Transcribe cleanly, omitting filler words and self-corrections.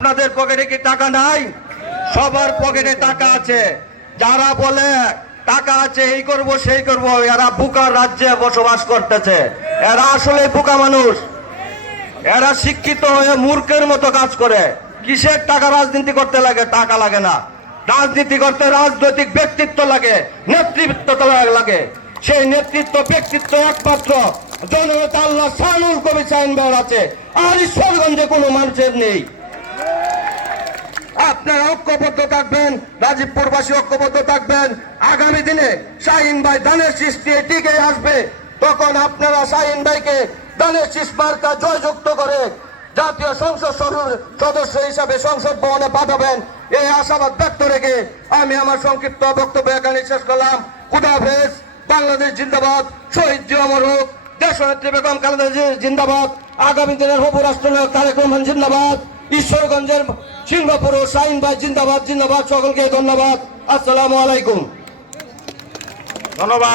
আপনাদের পকেটে কি টাকা নাই? সবার পকেটে টাকা আছে। যারা বলে টাকা আছে এই করব সেই করব, এরা বোকার রাজ্যে বসবাস করতেছে। এরা আসলে বোকা মানুষ। এরা শিক্ষিত হয়ে মূর্খের মতো কাজ করে। কিসের টাকা রাজনীতি করতে লাগে? টাকা লাগে না। রাজনীতি করতে রাজনৈতিক ব্যক্তিত্ব লাগে, নেতৃত্ব লাগে। সেই নেতৃত্ব ব্যক্তিত্ব একমাত্র জননেতা আল্লাহ শাহুল কবি সাইনবার আছে, আর ঈশ্বরগঞ্জে কোনো মানুষের নেই। আপনারা ঐক্যবদ্ধ থাকবেন, রাজীবপুরবাসী ঐক্যবদ্ধ থাকবেন। আগামী দিনে শাহিন ভাই ধানের শীষ নিয়ে টিকে আসবে, তখন আপনারা শাহিন ভাইকে ধানের শীষ মার্কা জয়যুক্ত করে জাতীয় সংসদ সদস্য হিসাবে সংসদ ভবনে পাঠাবেন, এই আশাবাদ ব্যক্ত রেখে আমি আমার সংক্ষিপ্ত বক্তব্য এখানে শেষ করলাম। খুদা হাফেজ। বাংলাদেশ জিন্দাবাদ। শহীদ জিয়া অমর হোক। দেশনেত্রী বেগম খালেদা জিন্দাবাদ। আগামী দিনের উপরাষ্ট্রনায়ক তারেক রহমান জিন্দাবাদ। ঈশ্বরগঞ্জের সিংহপুর শাহিন ভাই জিন্দাবাদ জিন্দাবাদ। সকলকে ধন্যবাদ। আসসালামু আলাইকুম। ধন্যবাদ।